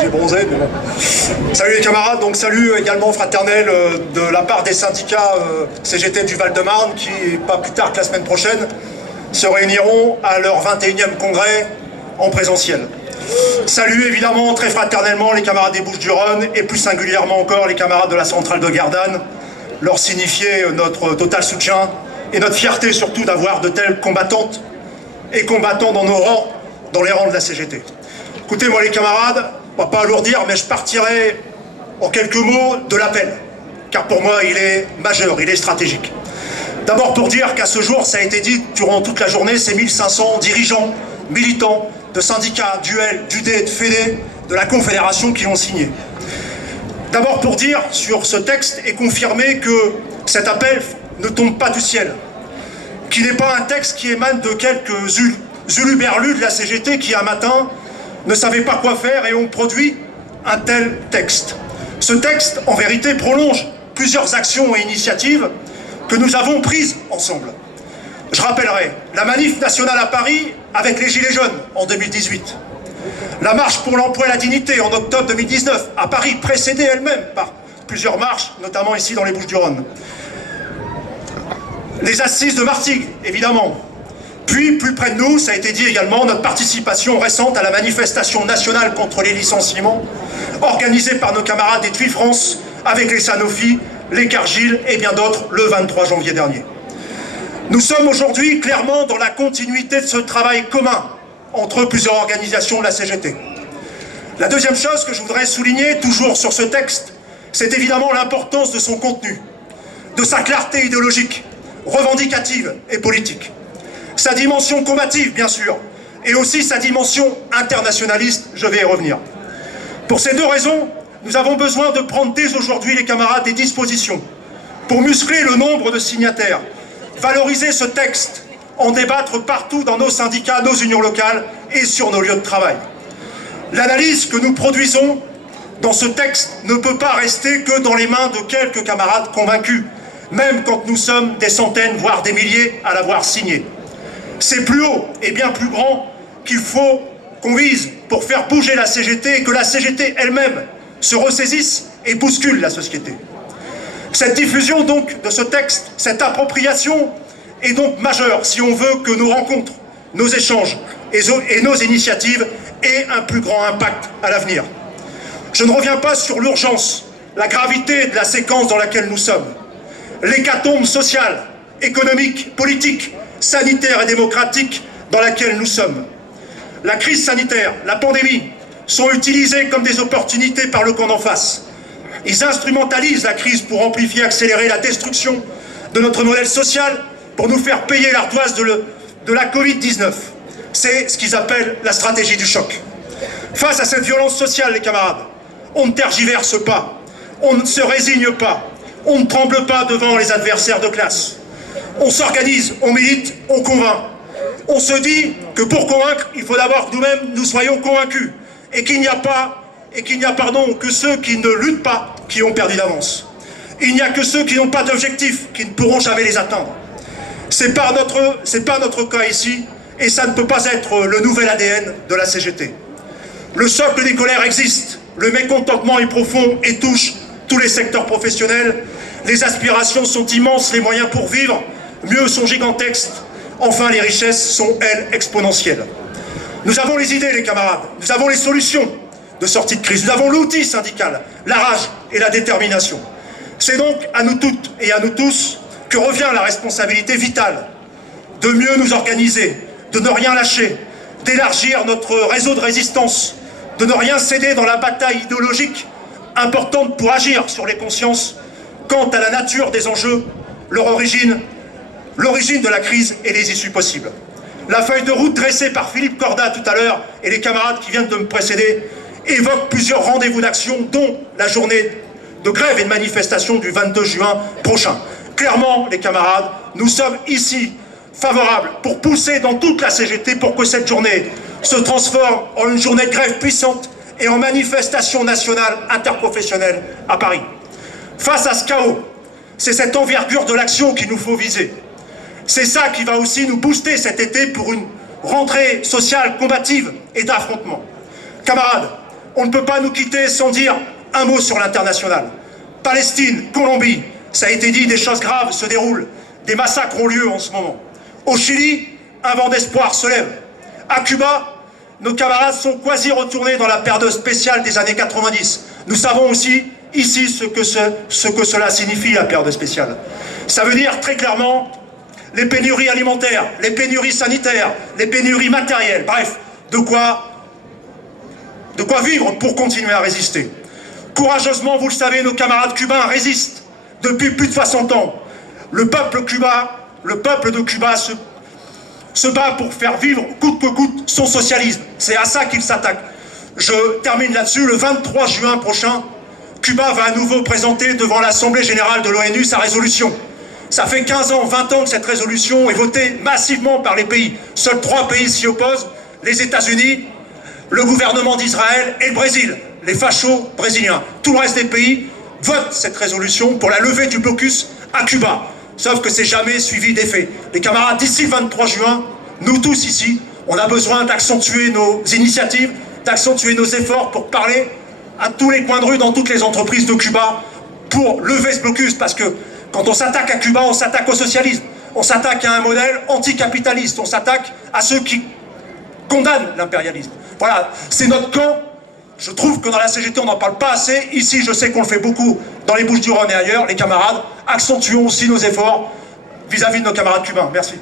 J'ai bronzé, mais bon. Salut les camarades, donc salut également fraternel de la part des syndicats CGT du Val-de-Marne qui, pas plus tard que la semaine prochaine, se réuniront à leur 21e congrès en présentiel. Salut évidemment très fraternellement les camarades des Bouches-du-Rhône et plus singulièrement encore les camarades de la centrale de Gardanne, leur signifier notre total soutien et notre fierté surtout d'avoir de telles combattantes et combattants dans nos rangs, dans les rangs de la CGT. Écoutez-moi les camarades, on va pas alourdir, mais je partirai en quelques mots de l'appel, car pour moi il est majeur, il est stratégique. D'abord pour dire qu'à ce jour, ça a été dit durant toute la journée, ces 1500 dirigeants, militants de syndicats, d'UL, d'UD, de FEDE, de la Confédération qui l'ont signé. D'abord pour dire sur ce texte et confirmer que cet appel ne tombe pas du ciel, qui n'est pas un texte qui émane de quelques uluberlus de la CGT qui un matin ne savaient pas quoi faire et ont produit un tel texte. Ce texte, en vérité, prolonge plusieurs actions et initiatives que nous avons prises ensemble. Je rappellerai la manif nationale à Paris avec les Gilets jaunes en 2018, la marche pour l'emploi et la dignité en octobre 2019 à Paris, précédée elle-même par plusieurs marches, notamment ici dans les Bouches-du-Rhône. Les assises de Martigues, évidemment. Puis, plus près de nous, ça a été dit également, notre participation récente à la manifestation nationale contre les licenciements, organisée par nos camarades des TUI France, avec les Sanofi, les Cargill et bien d'autres, le 23 janvier dernier. Nous sommes aujourd'hui clairement dans la continuité de ce travail commun entre plusieurs organisations de la CGT. La deuxième chose que je voudrais souligner, toujours sur ce texte, c'est évidemment l'importance de son contenu, de sa clarté idéologique, revendicative et politique. Sa dimension combative, bien sûr, et aussi sa dimension internationaliste, je vais y revenir. Pour ces deux raisons, nous avons besoin de prendre dès aujourd'hui, les camarades, des dispositions pour muscler le nombre de signataires, valoriser ce texte, en débattre partout dans nos syndicats, nos unions locales et sur nos lieux de travail. L'analyse que nous produisons dans ce texte ne peut pas rester que dans les mains de quelques camarades convaincus, même quand nous sommes des centaines, voire des milliers à l'avoir signé. C'est plus haut et bien plus grand qu'il faut qu'on vise pour faire bouger la CGT et que la CGT elle-même se ressaisisse et bouscule la société. Cette diffusion donc de ce texte, cette appropriation est donc majeure si on veut que nos rencontres, nos échanges et nos initiatives aient un plus grand impact à l'avenir. Je ne reviens pas sur l'urgence, la gravité de la séquence dans laquelle nous sommes. L'hécatombe sociale, économique, politique, sanitaire et démocratique dans laquelle nous sommes. La crise sanitaire, la pandémie, sont utilisées comme des opportunités par le camp d'en face. Ils instrumentalisent la crise pour amplifier, accélérer la destruction de notre modèle social, pour nous faire payer l'ardoise de la Covid-19. C'est ce qu'ils appellent la stratégie du choc. Face à cette violence sociale, les camarades, on ne tergiverse pas, on ne se résigne pas, on ne tremble pas devant les adversaires de classe. On s'organise, on milite, on convainc. On se dit que pour convaincre, il faut d'abord que nous-mêmes nous soyons convaincus et qu'il n'y a que ceux qui ne luttent pas qui ont perdu d'avance. Il n'y a que ceux qui n'ont pas d'objectif qui ne pourront jamais les atteindre. C'est pas notre cas ici et ça ne peut pas être le nouvel ADN de la CGT. Le socle des colères existe, le mécontentement est profond et touche tous les secteurs professionnels. Les aspirations sont immenses, les moyens pour vivre, mieux sont gigantesques. Enfin, les richesses sont, elles, exponentielles. Nous avons les idées, les camarades. Nous avons les solutions de sortie de crise. Nous avons l'outil syndical, la rage et la détermination. C'est donc à nous toutes et à nous tous que revient la responsabilité vitale de mieux nous organiser, de ne rien lâcher, d'élargir notre réseau de résistance, de ne rien céder dans la bataille idéologique importante pour agir sur les consciences quant à la nature des enjeux, leur origine, l'origine de la crise et les issues possibles. La feuille de route dressée par Philippe Corda tout à l'heure et les camarades qui viennent de me précéder évoque plusieurs rendez-vous d'action, dont la journée de grève et de manifestation du 22 juin prochain. Clairement, les camarades, nous sommes ici favorables pour pousser dans toute la CGT pour que cette journée se transforme en une journée de grève puissante et en manifestation nationale interprofessionnelle à Paris. Face à ce chaos, c'est cette envergure de l'action qu'il nous faut viser. C'est ça qui va aussi nous booster cet été pour une rentrée sociale combative et d'affrontement. Camarades, on ne peut pas nous quitter sans dire un mot sur l'international. Palestine, Colombie, ça a été dit, des choses graves se déroulent. Des massacres ont lieu en ce moment. Au Chili, un vent d'espoir se lève. À Cuba, nos camarades sont quasi retournés dans la période spéciale des années 90. Nous savons aussi ici ce que cela signifie, la période spéciale. Ça veut dire très clairement les pénuries alimentaires, les pénuries sanitaires, les pénuries matérielles, bref, de quoi vivre pour continuer à résister. Courageusement, vous le savez, nos camarades cubains résistent depuis plus de 60 ans. Le peuple de Cuba se bat pour faire vivre coûte que coûte son socialisme. C'est à ça qu'il s'attaque. Je termine là-dessus. Le 23 juin prochain, Cuba va à nouveau présenter devant l'Assemblée générale de l'ONU sa résolution. Ça fait 15 ans, 20 ans que cette résolution est votée massivement par les pays. Seuls 3 pays s'y opposent, les États-Unis, le gouvernement d'Israël et le Brésil, les fachos brésiliens. Tout le reste des pays votent cette résolution pour la levée du blocus à Cuba. Sauf que c'est jamais suivi d'effet. Les camarades, d'ici le 23 juin, nous tous ici, on a besoin d'accentuer nos initiatives, d'accentuer nos efforts pour parler à tous les coins de rue, dans toutes les entreprises de Cuba, pour lever ce blocus. Parce que quand on s'attaque à Cuba, on s'attaque au socialisme. On s'attaque à un modèle anticapitaliste. On s'attaque à ceux qui condamnent l'impérialisme. Voilà, c'est notre camp. Je trouve que dans la CGT, on n'en parle pas assez. Ici, je sais qu'on le fait beaucoup dans les Bouches-du-Rhône et ailleurs. Les camarades, accentuons aussi nos efforts vis-à-vis de nos camarades cubains. Merci.